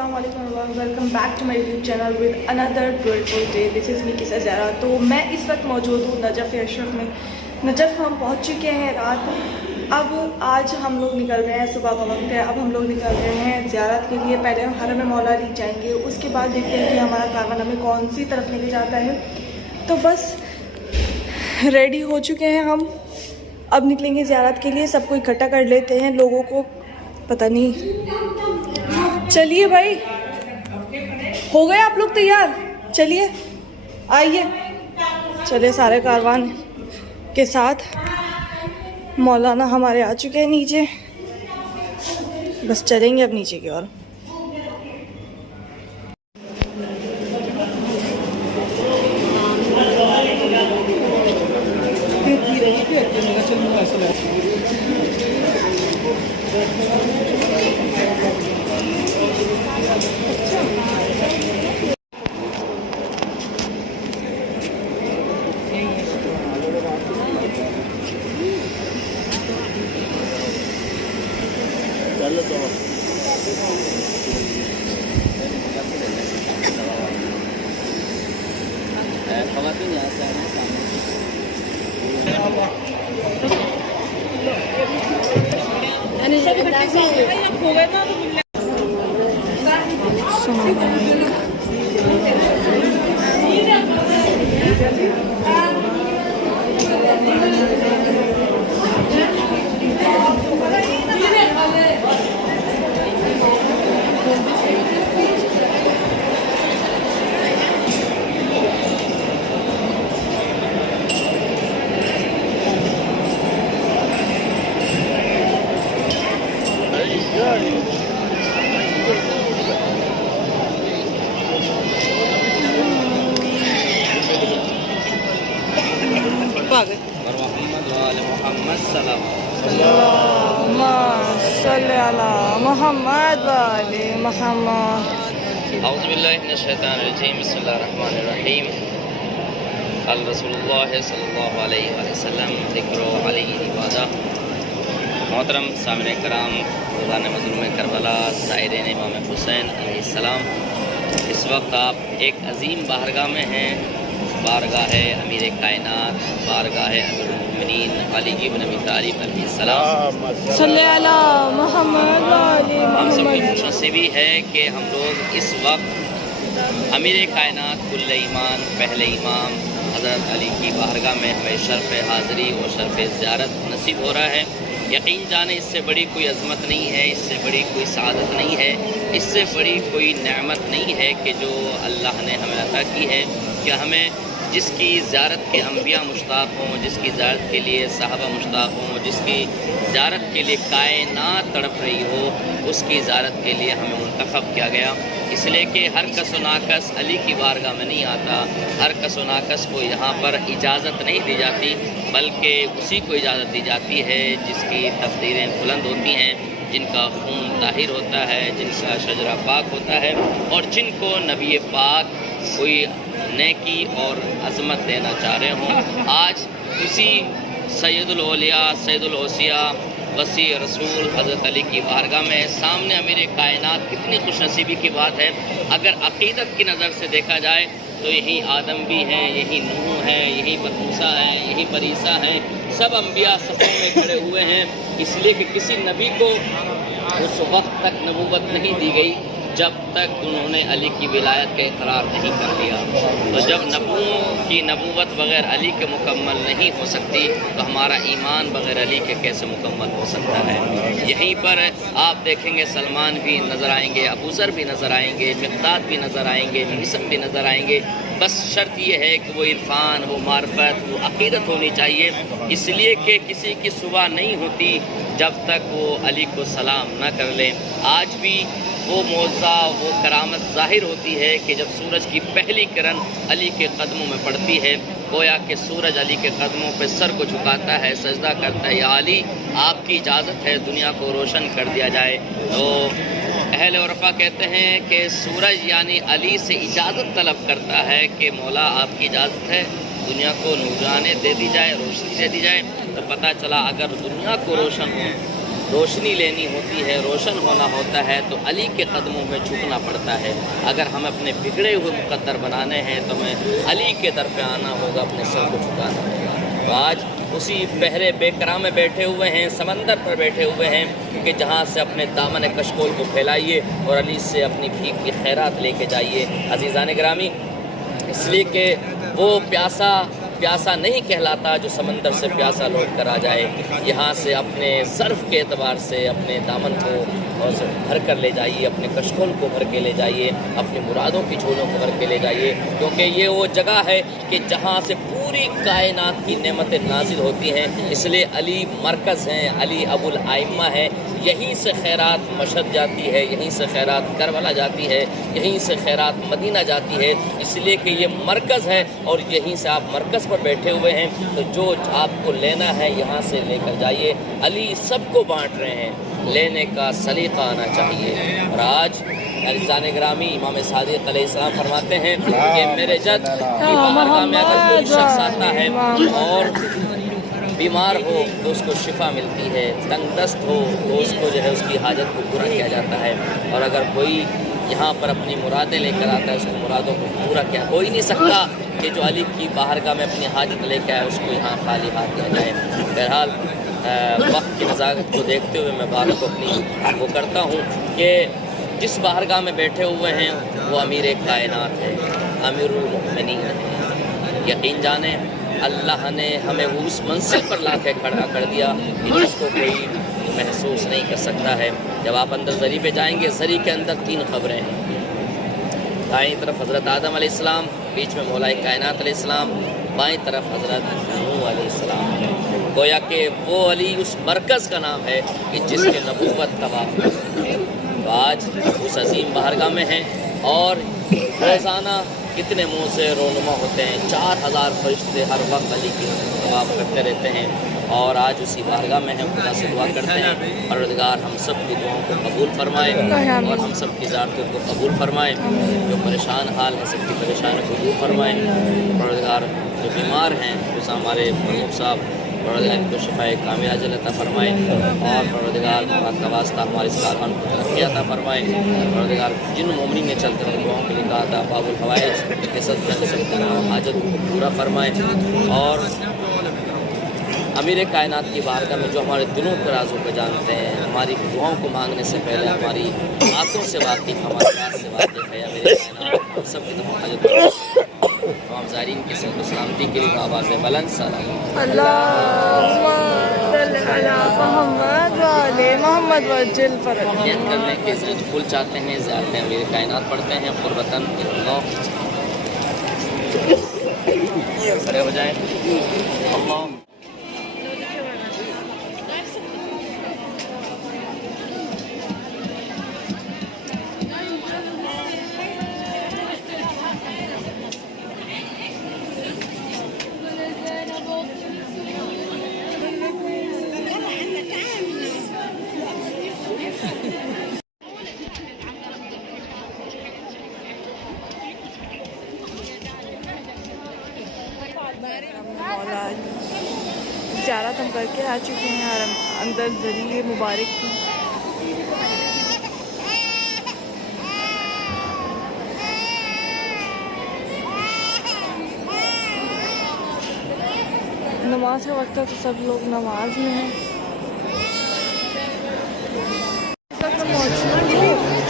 अस्सलाम वालेकुम everyone, welcome back to my YouTube channel with another beautiful day. This is me किसा ज़रा। तो मैं इस वक्त मौजूद हूँ नजफ़ अशरफ में। नजफ़ हम पहुँच चुके हैं रात। अब आज हम लोग निकल रहे हैं, सुबह का वक्त है। अब हम लोग निकल रहे हैं ज़ियारत के लिए। पहले हम हरम मौला ली जाएंगे, उसके बाद देखते हैं कि हमारा कारवान हमें कौन सी तरफ लेके जाता है। तो बस रेडी हो चुके हैं हम, अब निकलेंगे ज़ियारत के लिए। सबको इकट्ठा कर लेते हैं, लोगों को पता नहीं। चलिए भाई, हो गए आप लोग तैयार? चलिए आइए, चले सारे कारवान के साथ। मौलाना हमारे आ चुके हैं नीचे, बस चलेंगे अब नीचे की ओर। मोहम्मद वाले मोहम्मद। औज़ु बिल्लाहि मिनश शैतानिर रजीम। बिस्मिल्लाहिर रहमानिर रहीम। अल रसूलुल्लाह सल्लल्लाहु अलैहि वसल्लम ज़िक्रो अलैहि इबादा। मोहतरम सामने कराम, ख़ुदा ने मज़लूम करबला साइरिन इमाम हुसैन अलैहिस्सलाम, इस वक्त आप एक अजीम बारगाह में हैं। बारगाह है अमीर कायनात, बारगाह है अमीरुल मोमिनीन अली इब्न अबी तालिब अलैहिस्सलाम। सल्लल्लाहु अलैहि मोहम्मद वाले हम सब की मोहम्मद। खुशनसीबी है कि हम लोग इस वक्त अमीर कायनात कुल्ले ईमान पहले इमाम हज़रत अली की बारगाह में हमें शर्फ़ हाज़री और शर्फ़ ज़ियारत नसीब हो रहा है। यकीन जाने इससे बड़ी कोई अज़मत नहीं है, इससे बड़ी कोई सआदत नहीं है, इससे बड़ी कोई नेमत नहीं है कि जो अल्लाह ने हमें अता की है कि हमें जिसकी ज़ियारत के अम्बिया मुश्ताक़ हों, जिसकी ज़ियारत के लिए सहाबा मुश्ताक़ हों, जिसकी ज़ियारत के लिए कायनात तड़प रही हो, उसकी ज़ियारत के लिए हमें मुंतखब किया गया। इसलिए कि हर कस व नाकस अली की बारगाह में नहीं आता, हर कस व नाकस को यहाँ पर इजाज़त नहीं दी जाती, बल्कि उसी को इजाज़त दी जाती है जिसकी तक़दीरें बुलंद होती हैं, जिनका खून ताहिर होता है, जिनका शजरा पाक होता है और जिनको नबी पाक कोई नेकी और अज़मत देना चाह रहे हों। आज उसी सैयदुल औलिया सैयदुल औसिया वसी रसूल हज़रत अली की बारगाह में सामने अमीर कायनात, कितनी खुशनसीबी की बात है। अगर अक़ीदत की नज़र से देखा जाए तो यही आदम भी हैं, यही नूह हैं, यही मूसा हैं, यही ईसा हैं, सब अम्बिया सफ़ों में खड़े हुए हैं। इसलिए कि किसी नबी को उस वक्त तक नबूवत नहीं दी गई जब तक उन्होंने अली की विलायत का इकरार नहीं कर लिया। तो जब नबूओं की नबूवत बग़ैर अली के मुकम्मल नहीं हो सकती, तो हमारा ईमान बग़ैर अली के कैसे मुकम्मल हो सकता है। यहीं पर आप देखेंगे सलमान भी नज़र आएंगे, अबू ज़र भी नज़र आएंगे, मिक़दाद भी नज़र आएंगे, मिसम भी नज़र आएंगे। बस शर्त ये है कि वो इरफान, वो मार्फत, वो अक़ीदत होनी चाहिए। इसलिए कि किसी की सुबह नहीं होती जब तक वो अली को सलाम न कर लें। आज भी वो मौज़ा, वो करामत ज़ाहिर होती है कि जब सूरज की पहली किरण अली के कदमों में पड़ती है, गोया कि सूरज अली के कदमों पर सर को झुकाता है, सजदा करता है, या अली आपकी इजाज़त है दुनिया को रोशन कर दिया जाए। तो अहले उरफ़ा कहते हैं कि सूरज यानी अली से इजाज़त तलब करता है कि मौला आपकी इजाज़त है दुनिया को नूराने दे दी जाए, रोशनी दे दी जाए। तो पता चला अगर दुनिया को रोशन हो روشنی لینی ہوتی ہے، روشن ہونا ہوتا ہے تو علی کے قدموں میں جھکنا پڑتا ہے۔ اگر ہم اپنے بگڑے ہوئے مقدر بنانے ہیں تو ہمیں علی کے در پہ آنا ہوگا، اپنے سر کو جھکانا ہوگا۔ تو آج اسی بحر بیکراں میں بیٹھے ہوئے ہیں، سمندر پر بیٹھے ہوئے ہیں کہ جہاں سے اپنے دامن کشکول کو پھیلائیے اور علی سے اپنی بھیک کی خیرات لے کے جائیے۔ عزیزان گرامی، اس لیے کہ وہ پیاسا نہیں کہلاتا جو سمندر سے پیاسا لوٹ کر آ جائے۔ یہاں سے اپنے ظرف کے اعتبار سے اپنے دامن کو بھر کر لے جائیے، اپنے کشکول کو بھر کے لے جائیے، اپنی مرادوں کی جھولوں کو بھر کے لے جائیے، کیونکہ یہ وہ جگہ ہے کہ جہاں سے پوری کائنات کی نعمتیں نازل ہوتی ہیں۔ اس لیے علی مرکز ہیں، علی ابو الائمہ ہے۔ یہیں سے خیرات مشہد جاتی ہے، یہیں سے خیرات کربلا جاتی ہے، یہیں سے خیرات مدینہ جاتی ہے، اس لیے کہ یہ مرکز ہے اور یہیں سے آپ مرکز پر بیٹھے ہوئے ہیں۔ تو جو آپ کو لینا ہے یہاں سے لے کر جائیے۔ علی سب کو بانٹ رہے ہیں، لینے کا سلیقہ آنا چاہیے۔ اور آج عزیزان گرامی، امام صادق علیہ السلام فرماتے ہیں کہ میرے جد کی بارگاہ میں اگر کوئی شخص آتا ہے اور بیمار ہو تو اس کو شفا ملتی ہے، تنگ دست ہو تو اس کو جو ہے اس کی حاجت کو پورا کیا جاتا ہے، اور اگر کوئی یہاں پر اپنی مرادیں لے کر آتا ہے اس کو مرادوں کو پورا کیا ہو ہی نہیں سکتا کہ جو علی کی بارگاہ میں اپنی حاجت لے کے آئے اس کو یہاں خالی ہاتھ دیا جائے۔ بہرحال وقت کی نزاکت کو دیکھتے ہوئے میں بات کو اپنی وہ کرتا ہوں کہ جس بارگاہ میں بیٹھے ہوئے ہیں وہ امیر کائنات ہے، امیر المؤمنین ہے۔ یقین جانیں اللہ نے ہمیں اس منصب پر لا کے کھڑا کر دیا کہ جس کو کوئی محسوس نہیں کر سکتا ہے۔ جب آپ اندر زری پہ جائیں گے، زری کے اندر 3 قبریں ہیں۔ دائیں طرف حضرت آدم علیہ السلام، بیچ میں مولا کائنات علیہ السلام، بائیں طرف حضرت نوح علیہ السلام۔ گویا کہ وہ علی اس مرکز کا نام ہے کہ جس کے نبوت طواف کرتی ہے۔ تو آج اس عظیم بارگاہ میں ہیں اور روزانہ کتنے منہ سے رونما ہوتے ہیں، 4000 فرشتے ہر وقت علی کی طواف کرتے رہتے ہیں، اور آج اسی بارگاہ میں ہم خدا سے دعا کرتے ہیں پروردگار ہم سب کی دعاؤں کو قبول فرمائے اور ہم سب کی زیارتوں کو قبول فرمائے۔ جو پریشان حال ہیں سب کی پریشانیوں کو دور فرمائے۔ پروردگار جو بیمار ہیں جیسا ہمارے مرحوم صاحب، پروردگار ان کو شفائے کامل عاجل عطا فرمائے، اور پروردگار کا واسطہ ہمارے اس کارخان کو ترقی عطا فرمائے۔ پروردگار جن مومنین نے چلتے ہوئے دعاؤں کے لیے کہا تھا باب الحوائج کے سب حاجت کو پورا فرمائے، اور امیر کائنات کی بارگاہ میں جو ہمارے دلوں کے رازوں کو جانتے ہیں، ہماری دعاؤں کو مانگنے سے پہلے ہماری باتوں سے واقف، ہماری بات سے واقف ہے، امیر کائنات ہم سب کی تمام حاجت تمام زائرین کی صحت و سلامتی کے لیے آواز بلند سلام اللہم صلی علی محمد و علی محمد وجل فرج۔ نیت کرنے کے عزت پھول چاہتے ہیں، زیارتیں امیر کائنات پڑھتے ہیں، قربتاً کھڑے ہو جائیں۔ اللہ زیارت ہم کر کے آ چکے ہیں حرم اندر ذریعے مبارک کی۔ نماز کا وقت ہے تو سب لوگ نماز میں ہیں۔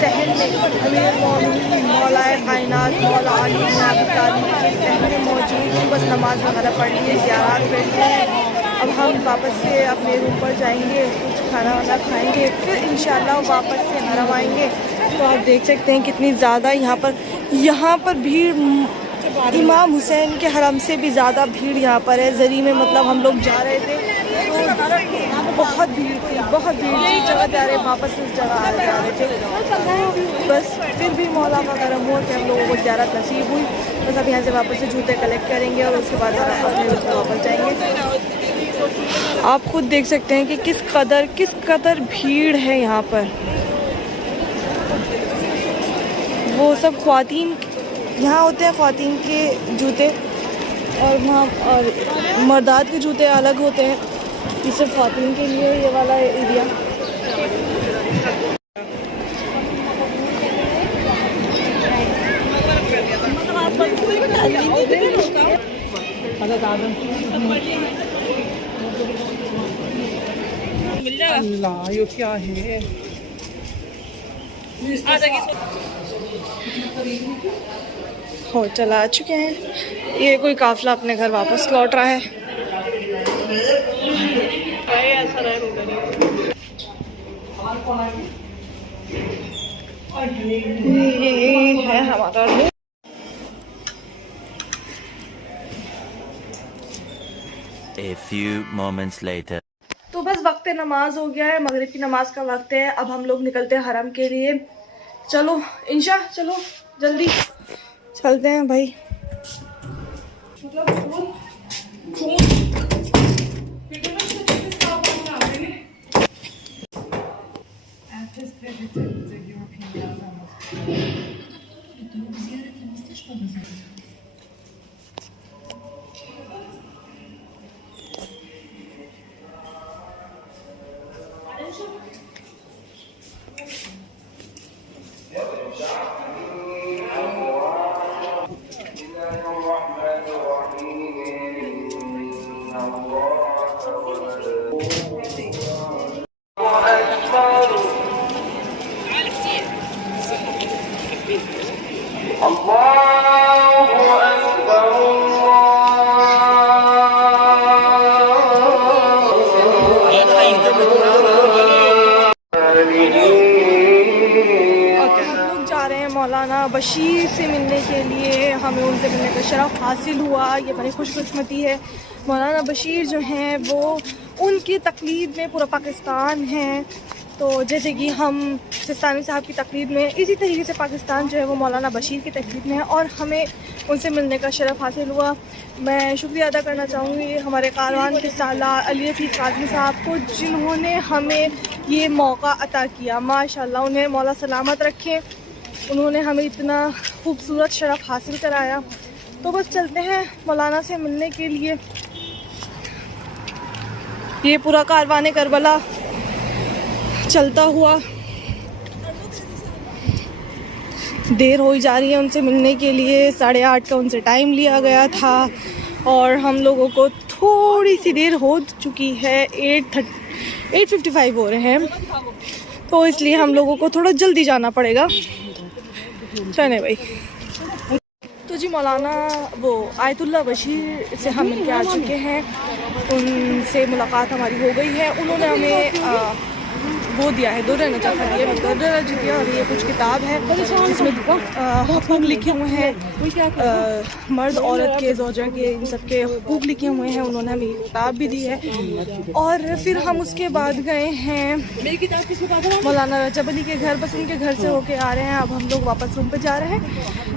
شہر میں امیر المومنین مولا کائنات مولا علی بن ابی طالب کے شہر میں موجود ہوں، بس نماز وغیرہ پڑھ لیے، زیارات کر لیے۔ اب ہم واپس سے اپنے روم پر جائیں گے، کچھ کھانا وانا کھائیں گے، پھر انشاءاللہ واپس سے حرم آئیں گے۔ تو آپ دیکھ سکتے ہیں کتنی زیادہ یہاں پر بھیڑ، امام حسین کے حرم سے بھی زیادہ بھیڑ یہاں پر ہے۔ زری میں مطلب ہم لوگ جا رہے تھے تو بہت بھیڑ تھی، بہت بھیڑ تھی، جگہ جا رہے واپس اس جگہ آ جا رہے تھے۔ بس پھر بھی مولا کا کرم ہوا کہ ہم لوگوں کو زیارت نصیب ہوئی۔ بس اب یہاں سے واپس سے جوتے کلیکٹ کریں گے اور اس کے بعد واپس جائیں گے۔ آپ خود دیکھ سکتے ہیں کہ کس قدر بھیڑ ہے یہاں پر۔ وہ سب خواتین یہاں ہوتے ہیں، خواتین کے جوتے، اور وہاں اور مردات کے جوتے الگ ہوتے ہیں۔ یہ صرف خواتین کے لیے یہ والا ایریا۔ अल्लाह ये क्या है? होटल आ चुके हैं, ये कोई काफिला अपने घर वापस लौट रहा है। ये है हमारा room. A few moments later. तो बस वक्त नमाज हो गया है, मगरिब की नमाज का वक्त है। अब हम लोग निकलते हैं हरम के लिए। चलो इंशा, चलो जल्दी चलते हैं भाई। मौलाना बशीर से मिलने के लिए हमें उनसे मिलने का शरफ़ हासिल हुआ। ये बड़ी खुशकिस्मती है। मौलाना बशीर जो हैं वो उनकी तकलीद में पूरा पाकिस्तान है। तो जैसे कि हम सिस्तानी साहब की तकलीद में, इसी तरीके से पाकिस्तान जो है वो मौलाना बशीर की तकलीद में है और हमें उनसे मिलने का शरफ़ हासिल हुआ। मैं शुक्रिया अदा करना चाहूँगी हमारे कारवान के सालार अली हफीज़ काज़मी साहब को, जिन्होंने हमें ये मौका अता किया। माशाल्लाह, उन्हें मौला सलामत रखे। उन्होंने हमें इतना खूबसूरत शरफ़ हासिल कराया। तो बस चलते हैं मौलाना से मिलने के लिए। ये पूरा कारवान करबला चलता हुआ देर हो जा रही है उनसे मिलने के लिए। 8:30 का उनसे टाइम लिया गया था और हम लोगों को थोड़ी सी देर हो चुकी है। 8:55 हो रहे हैं, तो इसलिए हम लोगों को थोड़ा जल्दी जाना पड़ेगा। चले भाई। तो जी मौलाना वो आयतुल्लाह बशीर से हम मिलके आ चुके हैं। उनसे मुलाकात हमारी हो गई है। उन्होंने हमें वो दिया है, दुर्र नजफ़ दिया है और ये कुछ किताब है जिसमें हुकूक लिखे हुए हैं, मर्द औरत के, ज़ौजा के, इन सब के हुकूक लिखे हुए हैं। उन्होंने हमें ये किताब भी दी है। और फिर हम उसके बाद गए हैं मौलाना रजब अली के घर। बस उनके घर से होके आ रहे हैं। अब हम लोग वापस रूम पे जा रहे हैं।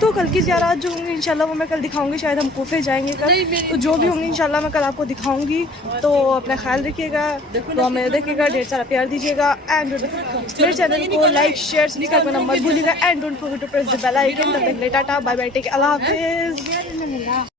तो कल की ज़ियारत जो होंगी इंशाल्लाह वो मैं कल दिखाऊंगी। शायद हम कूफे जाएंगे कल, तो जो भी होंगी इंशाल्लाह मैं कल आपको दिखाऊंगी। तो अपना ख्याल रखिएगा, दुआ में रखिएगा, ढेर सारा प्यार दीजिएगा। एंड मेरे चैनल को लाइक, शेयर, सब्सक्राइब करना मत भूलिएगा। And don't forget to press the bell icon. तब तक tata, bye bye, take care, अल्लाह हाफिज़।